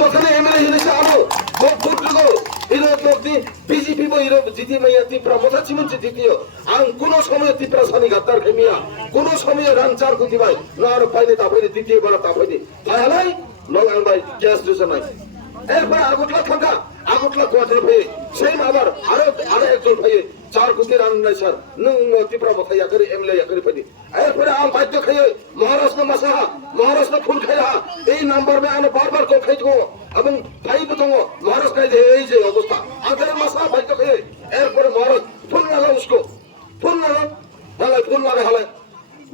মখানে MLA হিনেছে আলো বুট্টুগো error তক্তি BJP বো error জিতি মাইয়া ত্রিপুরা মথা চিমুনচি দ্বিতীয় আং কোন সময় ত্রিপুরা সানি গাদ্দার খেমিয়া কোন সময় রানচার কুতি ভাই নার পাইনি তাপাইনি দ্বিতীয় বার তাপাইনি তাহলাই নং আং ভাই গ্যাস দিছে নাই এরপরে আগতলা কোয়ার্টার ভাই সেই আবার আরো একজন ভাই চার কোটি রান নাই স্যার নং ত্রিপুরা মথা ইয়াকরি এমএলএ ইয়াকরি পাইনি এরপরে আম বাধ্য খাইয়ে মহারাষ্ট্র মাসাহা মহারাষ্ট্র ফুল খাইয়া এই নাম্বার মে আনো বারবার কো খাইতো এবং ভাইবো দङ মহারাষ্ট্র এই যে অবস্থা আন্তর মাসা বাধ্য খাইয়ে এরপরে মহারাজ ফুল লাগা উসকো ফুল লাগা হালে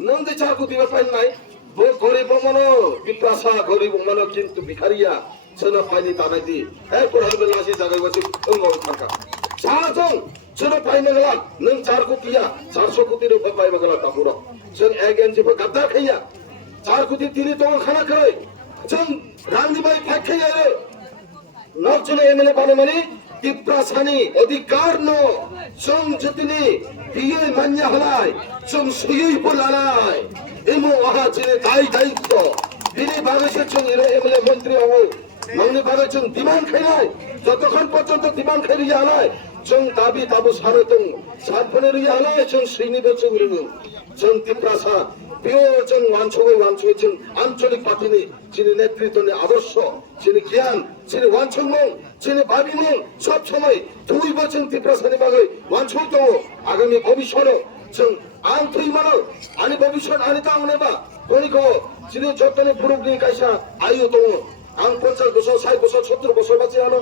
নং দে চার কোটি পাইন নাই বহুত গরিব মনো বিপ্রাসা গরিব মনো কিন্তু ভিখারিয়া সেনা পাইনি তানাই দি এরপর হবে লাসি জায়গায় বসে থাকা সাহায্য সেনা পাইনে গেলা নং চার কোটিয়া 400 কোটি রুপিয়া পাইবে গেলা তাপুরা जों एक एनजिपो गद्दा खैया 4 कोटी 3 दङ खाना खै जों रांदिबाई फाइट खैया नक्चले एमएलए बाने माने टिप्रा सानी अधिकार न जों जतिनि बियो मान्या हलाय जों सुयै बोलालाय एमो आहा जिने दायित्व बिनि बागैसो जों एमएलए मन्त्री हौ नंनि बागै जों डिमान्ड खैनाय যতক্ষণ পর্যন্ত ডিমান্ড खैरिया हलाय जों दाबि दाबो सारे दङ सातफोरनि रिया हलाय जों सुइनिबो जों रोङो जों ত্রিপুরা প্রিয় जों वानसुगै जों आঞ্চলিক पार्टीनि যিনি নেতৃত্বनि आदर्श যিনি জ্ঞান যিনি वानसुगमों যিনি भाबिमों सब समय दुइबो जों ত্রিপুরাनि बागै वानसुग दङ आगामी भबिष्यआव जों आं थैमानो आंनि भबिष्यत आंनि ताउनेबा कोनिको যিনি যতনে पुरुखनि कायसा आयु दङ आं 50 বছর 60 বছর 70 বছর বাঁচি আনো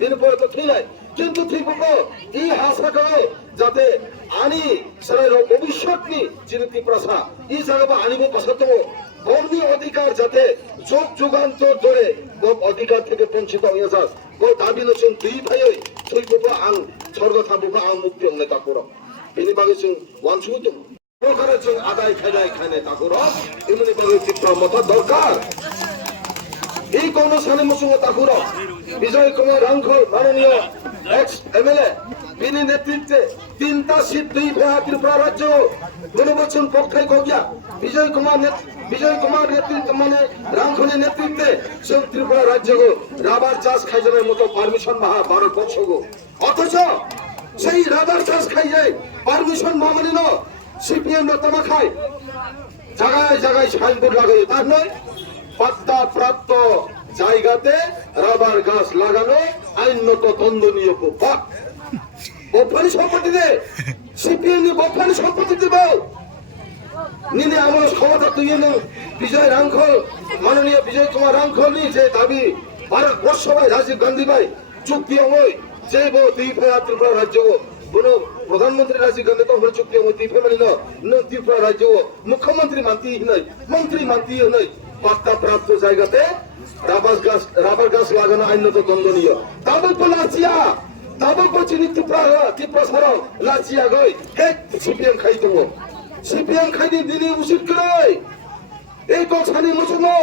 দিন পরে তো থैनाय কিন্তু থैबो এই হাসাকে যাতে আনি সারা ভবিষ্যৎনি যিনি ত্রিপুরা এই জায়গা আনিবো পাশাতো কর্মী অধিকার যাতে যোগ যুগান্তর ধরে অধিকার থেকে বঞ্চিত হয়ে যায় ও দাবি নছেন দুই ভাই থैबो आं স্বর্গ থাকবো आं মুক্তি হলে তাকর बेनि बागै जों वानसुगै दङ सरकारा जों आदाय खायनाय ताकर एमनि बागै ত্রিপুরা মথা দরকার এই কোন সানে মসুঙ্গ তাকুর বিজয় কুমার রাংখল মাননীয় এক্স এমএলএ বিনি নেতৃত্বে 3টা সিট 2 ভাগ ত্রিপুরা রাজ্য নির্বাচন পক্ষে গিয়া বিজয় কুমার নেতৃত্ব মানে রাংখলের নেতৃত্বে সেই ত্রিপুরা রাজ্য রাবার চাষ খাইজারের মতো পারমিশন মাহা 12 বছর অথচ সেই রাবার চাষ খাই যায় পারমিশন মামানি ন সিপিএম তামা খায় জায়গায় সাইনবোর্ড লাগাই তার নয় পাত্তা প্রাপ্ত জায়গাতে রাবার গাছ লাগানো আইনত দণ্ডনীয় পাপ বফানি সম্পত্তিতে সিপিএম বফানি সম্পত্তি দেব নিনে আমার ক্ষমতা তুই বিজয় রাংখল মাননীয় বিজয় কুমার রাংখলনি যে দাবি ভারতবর্ষ ভাই রাজীব গান্ধী ভাই চুক্তি অময় যে দুই ভাইয়া ত্রিপুরা রাজ্য কোন প্রধানমন্ত্রী রাজীব গান্ধী তো চুক্তি অময় দুই ফ্যামিলি ত্রিপুরা রাজ্য মুখ্যমন্ত্রী মানতি নাই মন্ত্রী মানতি নাই পাত্তা প্রাপ্ত জায়গাতে রাবার গাছ লাগানো আইনত দণ্ডনীয় তাবো লাচিয়া তাবো চিনি ত্রিপুরা লাচিয়া গই হে সিপিএম খাই দङ সিপিএম খাইনি দিনে উচিত করে এই কথানি মুসুনো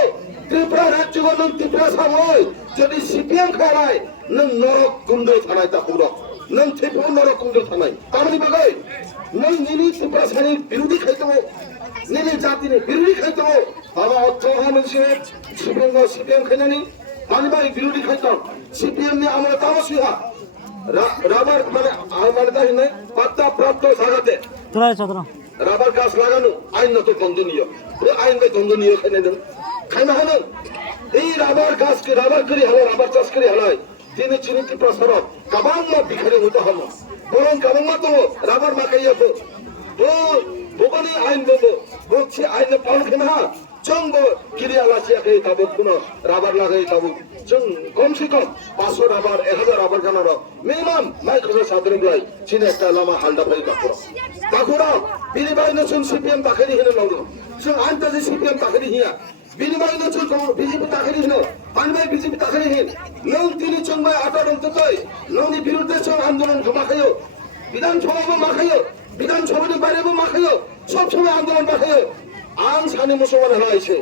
ত্রিপুরা রাজ্য নং ত্রিপুরা সাময় যদি সিপিএম খায় নং নরক কুণ্ড থানায় তা পুরো নং থৈবো নরক কুণ্ড থানায় তামনি বাগै নং নিনি ত্রিপুরা সানি বিরোধী খাই দङ নিনি জাতিनि বিরোধী খাই দङ बाबा अर्थहा मोनसे सिपिएम खायनानै मानिबाय बिरोधी खायदों सिपिएम नि आमला तामसुहा राबार माने दाहिनाय पात्ता प्राप्त जागाते राबार गाছ লাগানো আইনত দণ্ডনীয় আইন বাই দণ্ডনীয় খাইনা হানো এই রাবার গাছকে রাবার করি হলো রাবার চাষ করি হলাই তিনি চিনিতি প্রসার কাবাং মা বিখারে হতে হলো বরং কাবাং মা তো রাবার মাখাইয়া बोबानि आइन बोबो बोछि आइन पाउन खेना जोंबो किरिया लासियाखै ताबो कुनो राबार लागाय ताबो जों कम से कम 500 राबार 1000 राबार गानार मिनिमाम माइ खजा सादरंलाय सिने एकटा लामा हालदा फाइ ताकुरा बिनि बायनो जों सिपिएम ताखैनि हिनो नंगो जों आइन ताजि सिपिएम ताखैनि हिया बिनि बायनो जों बिजेपि ताखैनि हिनो पानबाय बिजेपि ताखैनि हिन नों तिनि जोंबाय आटा दं ततै नोंनि बिरुद्धे जों आन्दोलन खालामाखै विधानसभाबो माखायो विधानसभानि बायरेबो माखायो सब समय आन्दोलन माखायो आं सानै मुसलमान हलायसै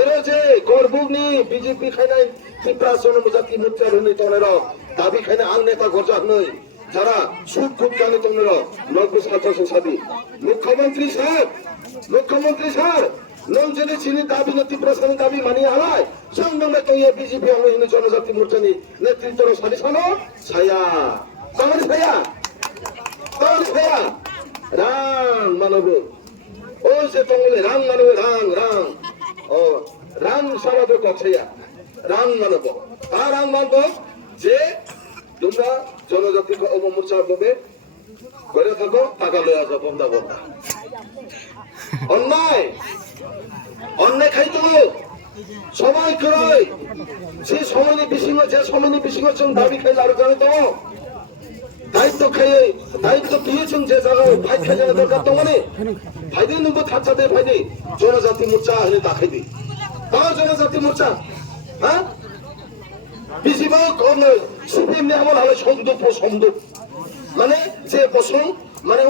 एरो जे गरबुगनि बिजेपि खायनाय ত্রিপুরা জনজাতি মুদ্রা হনি তনের দাবি খাইনে आं नेता गरजा हनै যারা সুদ খুব জানে তনের নব্বই সাথে সাথী মুখ্যমন্ত্রী sir nong jene chini dabi na tiprasani dabi mani halai sangnam na toya BJP ang Janajati Morcha ni netritwa sani sano saya tamani saya rang manobo o se tongle rang manobo rang rang samado koksaya rang manobo rang manobo je তোমরা জনজাতিকে অবমূর্ছা ভাবে করে থাকো টাকা লয়ে আসো বন্ধা অন্যায় খাইতো সবাই করে যে সমানি বিশিং দাবি খাইলে আরো জানে তো দায়িত্ব দিয়েছেন যে জায়গায় ভাই খাই যাওয়া দরকার তো মানে ভাইদের নম্বর থাকতে ভাইদি জনজাতি মোর্চা হলে দেখাই দি তাও জনজাতি মোর্চা হ্যাঁ বেশিরভাগ সিপিএম নিয়ে এমন হবে সংযোগ মানে যে পোষণ মানে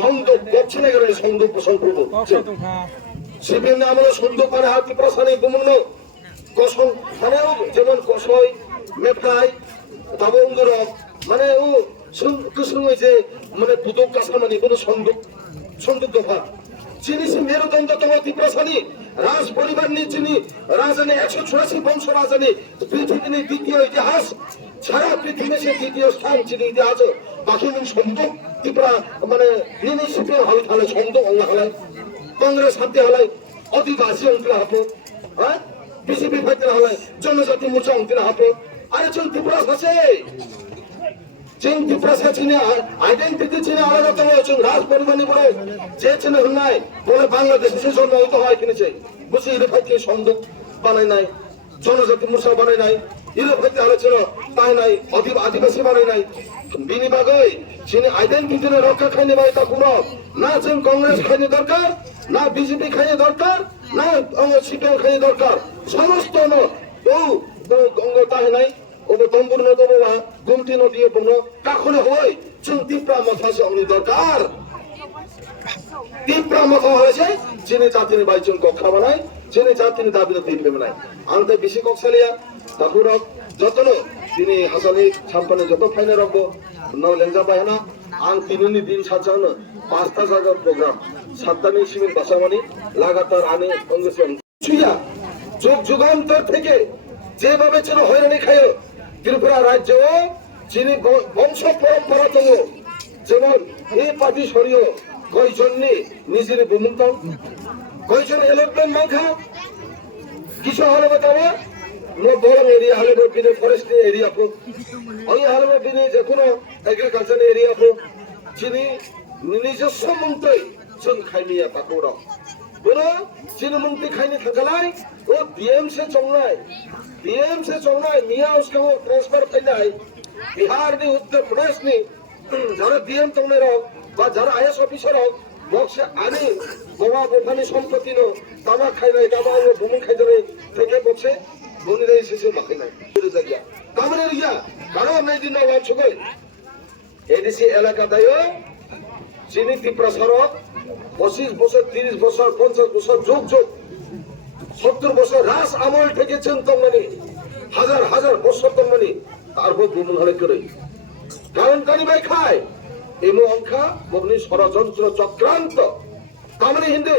সংযোগ করছে না কেন সংযোগ পোষণ করবো সিপিএম নিয়ে এমন সংযোগ মানে হাতি প্রশাসনিক বিভিন্ন কসম মানে যেমন কসই মেপকাই দাবঙ্গর মানে ও সঙ্গে যে মানে বুদক কাছামানি কোনো সংযোগ দফা চিনি মেরুদণ্ড তোমার তীব্রসানি রাজ পরিবার নিয়ে চিনি রাজধানী 184 বংশ রাজধানী পৃথিবীর দ্বিতীয় ইতিহাস সারা পৃথিবী সে দ্বিতীয় স্থান চিনি ইতিহাস বাকি সংযোগ ত্রিপুরা মানে নিনি সিপিএম হলে থালে সংযোগ অঙ্গ হলাই কংগ্রেস হাতে হলাই আদিবাসী অঙ্কিরা হাপো হ্যাঁ বিজেপি ফাইতে হলাই জনজাতি মোর্চা অঙ্কিরা হাপো আরে চল ত্রিপুরা ভাষে চিন ত্রিপুরা চিনে আইডেন্টিটি চিনে আলাদা তো রাজ পরিমাণে বলে যে চিনে নাই বলে বাংলাদেশ সে জন্য হয়তো হয় কিনেছে বুঝছি এর ফাইতে সংযোগ বানাই নাই জনজাতি মোর্চা বানাই নাই এর ফাইতে আলোচনা তাই নাই আদিবাসী বানাই নাই বিনিবাগে চিনে আইডেন্টিটি রক্ষা খাইনি ভাই তা কোনো না চিন কংগ্রেস খাইনি দরকার না বিজেপি খাইনি দরকার না সিপিএম খাইনি দরকার সমস্ত গঙ্গ তাই নাই ওবে তম্বুর নদী বা গুমটি নদী বঙ্গ কাখনে হয় जों তীব্রা মাথাসে অনি দরকার তীব্রা মাথা হয়েছে যিনি জাতির বাইজন কক্ষা বানায় যিনি জাতির দাবিতে দিবে বানায় আনতে বেশি কক্সালিয়া তারপর যতন তিনি হাসানি ছাম্পানে যত ফাইনে রাখবো নাও লেঞ্জা বাহানা আং তিননি দিন সাজানো 5টা জায়গার প্রোগ্রাম 7টা শিবির বাসামানি লাগাতার আনে কংগ্রেস ছুইয়া যুগান্তর থেকে যেভাবে ছিল হয়রানি খায় ত্রিপুরা রাজ্য যিনি বংশ পরম্পরা তো যেমন এই পার্টি সরিয়ে কয়জন নিজের ভূমিকা কয়জন এলোটমেন্ট মাখা কিছু হলে বাতাবা বড় এরিয়া হলে বিনে ফরেস্ট এরিয়া পো ওই হলে বিনে যে কোনো এগ্রিকালচার এরিয়া পো যিনি নিজস্ব মন্ত্রী जों खायनिया ताकोरा बोलो जिन मंत्री खायने थाकालाय ओ डीएम से चंगनाय मिया उसका वो ट्रांसफर खायनाय बिहार नि उत्तर प्रदेश नि যারা ডিএম তংনে রক বা যারা আইএস অফিসার রক বক্সে আনি গোয়া বোফানি সম্পত্তি নো তামা খাইনাই তামা ও ভূমি খাইদরে থেকে বক্সে বনি দেই শেষে মাখাই নাই জায়গা কামরে রিয়া কারো নাই দিন না ছগই এডিসি এলাকা দায়ও চিনি ত্রিপুরা সড়ক 25 বছর 30 বছর 50 বছর যোগ 70 বছর রাস আমল থেকে চিন্তমানি হাজার বছর তমানি তারপর ভূমি হলে করে কারণ কানি ভাই খায় এমন অঙ্কা বগ্নি ষড়যন্ত্র চক্রান্ত তামানি হিন্দে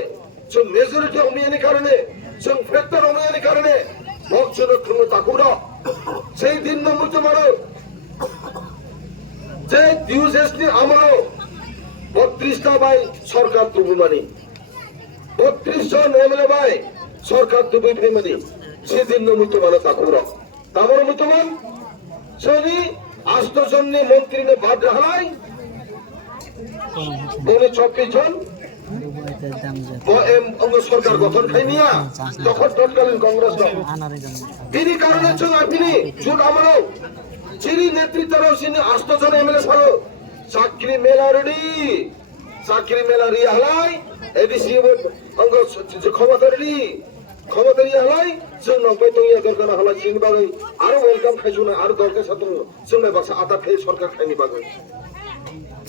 जों মেজরিটি অমিয়ানি কারণে जों ফ্যাক্টর অমিয়ানি কারণে বক্সর ক্ষমতা তাকুরা সেই দিন নম্বর মারো যে ডিউজেসনি আমল 32টা ভাই সরকার তুবু মানি 32 জন এমএলএ ভাই সরকার তুবু মানি সেদিন নম্বর মানো তাকুরা তামর মতমান সনি 8 জন মন্ত্রী নে বাদ রাহাই বলে 24 জন সরকার গঠন খাইনিয়া তখন তৎকালীন কংগ্রেস তিনি কারণে আপনি জোট আমলো যিনি নেতৃত্ব তিনি 8 জন এমএলএ ছাড়ো চাকরি মেলা রেডি হালাই এডিসি অঙ্গ ক্ষমতা রেডি হালাই जों नंबाय दंया दरकार हालाय जों बागै आरो वेलकाम खायजुना आरो दरकार साथ्र जोंना बाक्सा आदा खाय सरकार खायनि बागै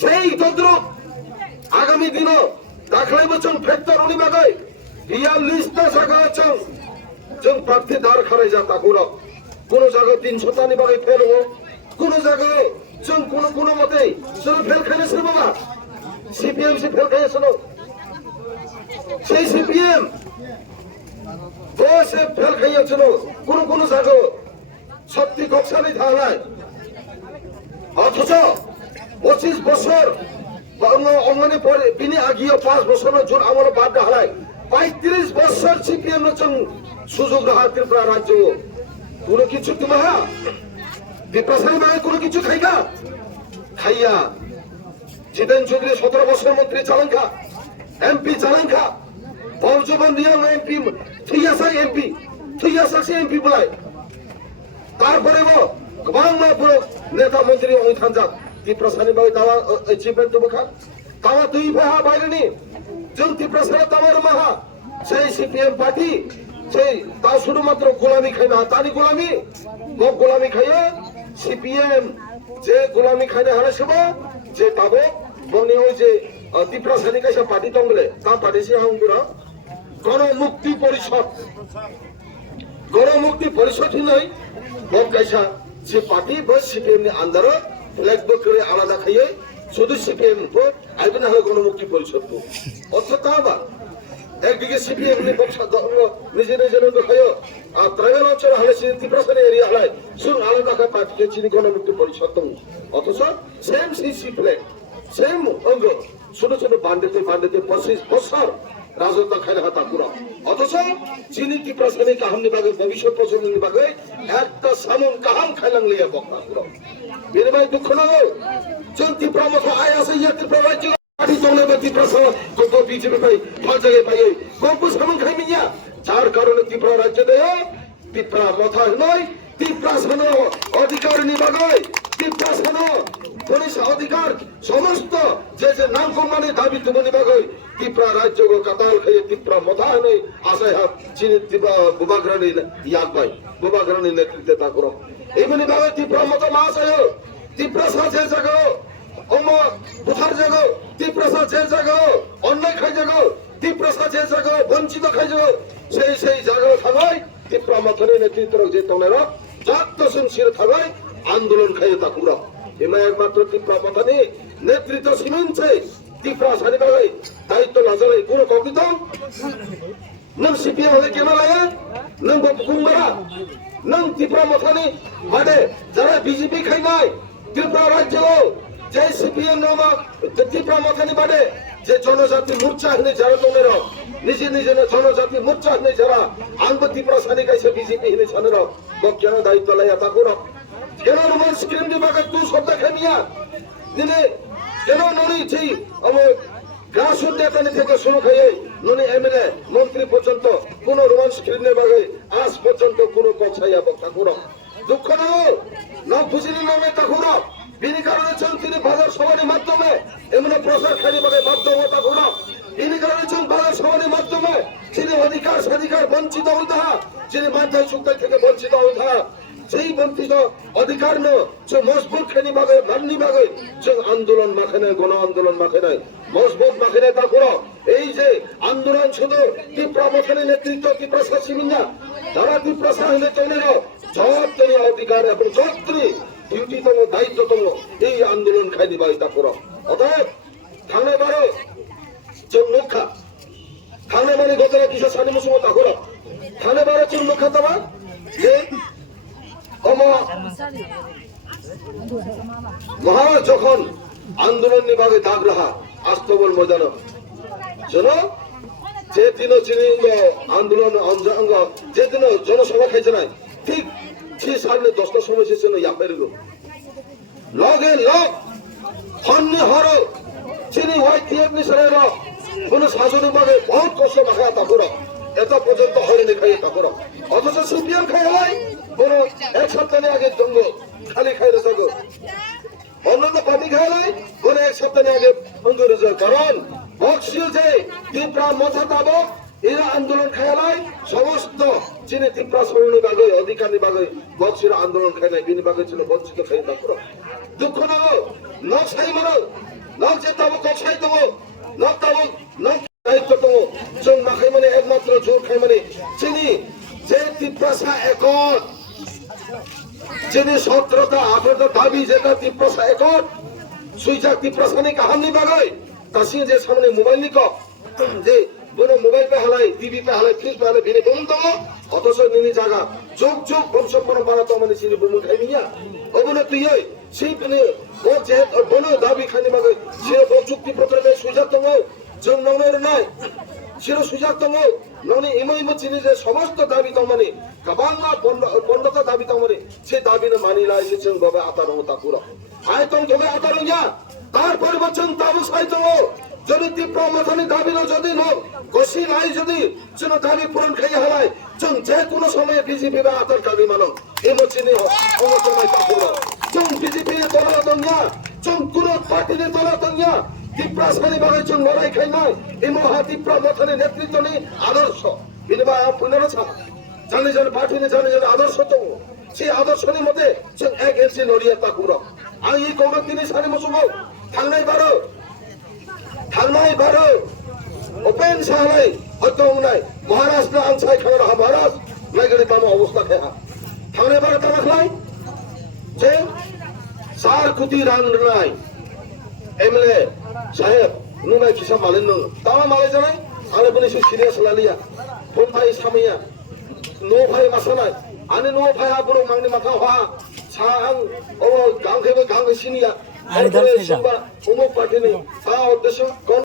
সেই তদ্রুপ আগামী দিনও दाख्लै बोचों फैक्टर उनि बागै 42টা জায়গা আছে जों প্রার্থী দাঁড় খারাই যা তাকুরা কোন জায়গা 300টা নি বাগৈ ফেল हो কোন জায়গায় जों কোন মতে जों ফেল খাইছে বাবা সিপিএম সে ফেল খাইছে সেই সিপিএম বয়সে ফেল খাইয়াছিল কোন কোন জায়গা সত্যি কক্সানি ধারণায়, অথচ 25 বছর অঙ্গনে পরে বিনি আগিয়ে 5 বছর জোর আমার বাদ হারায় 35 বছর সিপিএম সুযোগ রাখা ত্রিপুরা রাজ্য কোনো কিছু তোমার বিপ্রাসারী মানে কোনো কিছু খাইগা খাইয়া জিতেন চৌধুরী 17 বছর মন্ত্রী চালান খা, এমপি চালান খা, বর্জবন নিয়ে এমপি থুইয়াশাই এমপি থুইয়াশাসী এমপি বলায়, তারপরে বাংলা পুরো নেতা মন্ত্রী অনুঠান যাক ত্রিপ্রাসারী বাই দাওয়া অ্যাচিভমেন্ট দেবো খা তাওয়া দুই ভাহা বাইরেনি जों ত্রিপ্রাসারা তাওয়ার মাহা সেই সিপিএম পার্টি সেই তা শুধুমাত্র গোলামি খাই না তানি গোলামি গোলামি খাইয়ে সিপিএম যে গোলামি খাইনে হারাইছিল যে তাবো মনে ওই যে ত্রিপ্রাসারী কাইসা পার্টি দংলে তা পার্টি সে হাঙ্গুরা গণমুক্তি পরিষদ হিনই বম কাইসা যে পার্টি বস সিপিএম নি আন্দার ফ্ল্যাগ বুক করে আলাদা খাইয়ে শুধু সিপিএম কো আইবে না হয় গণমুক্তি পরিষদ কো অর্থাৎ তা বা একদিকে সিপিএম নি বক্সা নিজে নিজের খাইও আর ট্রাইবেল অঞ্চল হলে ত্রিপ্রাসারী এরিয়া হলে শুন আলাদা কা পার্টি চিনি গণমুক্তি পরিষদ দং অথচ সেম সিসি ফ্ল্যাগ সেম অঙ্গ ছোট ছোট বান্ডেতে 25 বছর রাজত্ব খাই হাতা পুরা অথচ চিনি ত্রিপ্রাসারী কাহামনি বাগে ভবিষ্যৎ প্রজন্মের বাগে একটা সামন কাহাম খাইলাং লিয়া বক্তা পুরা বিনিময় দুঃখ না जों ত্রিপুরা মতো আয় আছে ইয়া ত্রিপুরা রাজ্য পার্টি দংলে বা ত্রিপ্রাসারী কত বিজেপি পাই ফল জায়গায় পাই কত সামন খাইমিয়া যার কারণে ত্রিপুরা রাজ্য দেয় ত্রিপুরা মাথা নয় ত্রিপ্রাসারী অধিকার নিবাগয় ত্রিপ্রাসারী পুলিশ অধিকার সমস্ত যে যে নাম সম্মানে দাবি তুমি নিবাগয় ত্রিপুরা রাজ্য কাতাল খাইয়ে ত্রিপুরা মাথা নয় আশায় হাত চিনি ত্রিপুরা বুবাগ্রানি ইয়াদ ভাই বুবাগ্রানি নেতৃত্বে তা করো এইমনি ভাবে ত্রিপুরা মতো মাস আয় ত্রিপ্রাসার যে জায়গা অন্য বুথার জায়গা ত্রিপ্রাসার যে জায়গা অন্যায় খাই জায়গা ত্রিপ্রাসার যে জায়গা বঞ্চিত খাই জায়গা সেই জায়গা থাকায় ত্রিপুরা মথনের নেতৃত্ব যে তোমরা যত সংসির থাকায় আন্দোলন খাইয়ে তা পুরা এমন একমাত্র ত্রিপুরা মথনে নেতৃত্ব সিমেন্টে ত্রিপুরা সারিভাবে দায়িত্ব লাজালে কোনো কবিত নং সিপিএম হলে কেন লাগে নং বুকুমারা নং ত্রিপুরা মথনে মানে যারা বিজেপি খাই নাই ত্রিপুরা রাজ্য যে সিপিএম নামা ত্রিপুরা মথনে বাদে যে জনজাতি মোর্চা হলে যারা তোমরা নিজে নিজে জনজাতি মোর্চা হলে যারা আঙ্গ ত্রিপুরা সানি কাইছে বিজেপি হলে ছানের কেন দায়িত্ব লাইয়া তা করো কেন রোমান স্ক্রিন বিভাগে তুই শব্দ খেমিয়া দিনে কেন ননি সেই আমার গ্রাসরুট নেতানি থেকে শুরু খাইয়ে ননি এমএলএ মন্ত্রী পর্যন্ত কোন রোমান স্ক্রিন বিভাগে আজ পর্যন্ত কোন কথাইয়া বক্তা করো দুঃখ না বুঝিনি নামে তা করো বিনি কারণে তিনি বাজার সভার মাধ্যমে এমন প্রচার খালি বলে বাধ্যবতা করো বিনি কারণে বাজার সভার মাধ্যমে যিনি অধিকার স্বাধিকার বঞ্চিত হইতা যিনি মাধ্যায় সুক্তায় থেকে বঞ্চিত হইতা সেই বঞ্চিত অধিকার যে মজবুত খেনি ভাগে মান্নি ভাগে যে আন্দোলন মাখে নাই গণ আন্দোলন মাখে নাই মজবুত মাখে নাই তা করো এই যে আন্দোলন শুধু ত্রিপুরা মথনের নেতৃত্ব ত্রিপ্রাসা সিমিনা যারা ত্রিপ্রাসা হলে তৈরি জবাবদারি অধিকার এবং জবাবদারি ডিউটিতম দায়িত্বতম এই আন্দোলন খাই দিবা তা করো অতএব থানে বারো जों नुखा थांनाय माने गतरा किसा सानि मुसुमा ता करो थाने बारो जों नुखा तमा जे अमा মহা যখন আন্দোলন নিভাবে দাগ রাহা আস্তবল ময়দান জানো যে দিন চিনি আন্দোলন অঙ্গ যে দিন জনসভা খাইছে না ঠিক 10টার সময় শেষ হলো ইয়াপের লগে লগ হন্নি হর চিনি হোয়াইট থিয়েটার সরের কোন শাসন ভাবে বহুত কষ্ট মাখা তা করো এত পর্যন্ত হয়নি খাইয়ে তা করো অথচ সিপিএম খাই হয় কোন এক সপ্তাহ আগে জঙ্গ খালি খাই রয়েছে অন্যান্য পার্টি খাই হয় কোন এক সপ্তাহ আগে বন্ধ রয়েছে কারণ বক্সিও যে ত্রিপুরা মথা তাবো এরা আন্দোলন খেলায় সমস্ত যিনি ত্রিপুরা সরণী বাগে অধিকার নিবাগে বক্সির আন্দোলন খাই নাই বিনিবাগে ছিল বঞ্চিত খাই তা করো দুঃখ না নখ সাই মারো নখ যে তাবো কছাই দেবো নখ তাবো নখ দায়িত্ব দেবো जों মাখাই মানে একমাত্র জোর খাই মানে যিনি যে ত্রিপ্রাসা একট যিনি 17টা 18টা দাবি যেটা ত্রিপ্রাসা একট সুইজা ত্রিপ্রাসানি কাহামনি বাগৈ তাসি যে সামনে মোবাইল নিক যে bono mobile pe halai TV pe halai fridge pe halai bini bum to otoso nini jaga jog jog bamsho parampara to mani sini bum khai niya obono tuyoi sei pene o je bono dabi khani magai siro bo chukti protrebe sujak to jong nongor nai siro sujak to noni imai mo chini je সমস্ত দাবি তো মানে কাবাংলা পন্ডতা দাবি তো মানে সে দাবি না মানি লাই লিচং গবে আতারং তাকুরা আয় তং গবে আতারং ইয়া তার পরিবর্তন তাবু সাইতো যদি তীব্র মাথানি দাবি না যদি ন গসি লাই যদি যেন দাবি পূরণ খাই হালাই जों যে কোনো সময়ে বিজেপি বা আতার দাবি মানো এমো চিনি কোনো সময় তাকুরা जों বিজেপি দলা দংয়া जों কোনো পার্টির দলা দংয়া তীব্র সানি বাগে जों লড়াই খাই নাই এমো হা তীব্র মাথানি নেতৃত্ব নি আদর্শ বিনিবা পুনরছা জানি জানি পার্টিনে জানি জানি আদর্শ তো সেই আদর্শनि মধ্যে जों এক এনসি লড়িয়া তাকুরা आं 이 गौरबनि सानि मोसुखौ थांनाय बारो ओपेन सालाय हयतो उनाय महाराष्ट्र आं सायखांनो हा महाराज नायगरि पामो अवस्था खेहा थांनाय बारो तामाखलाय जे 4 कोटी रां नाय एमएलए साहेब नुनाय किसा मालेन नं तामा माले जानाय आरो बनि सिरियास लालिया फोन भाई सामिया नो भाई मासानाय आने नो भाई आबरो मांगनि माथा हा सां ओ गांखेबो गांसिनिया आरे दर्शक उमुक पार्टीनि ता उद्देश्य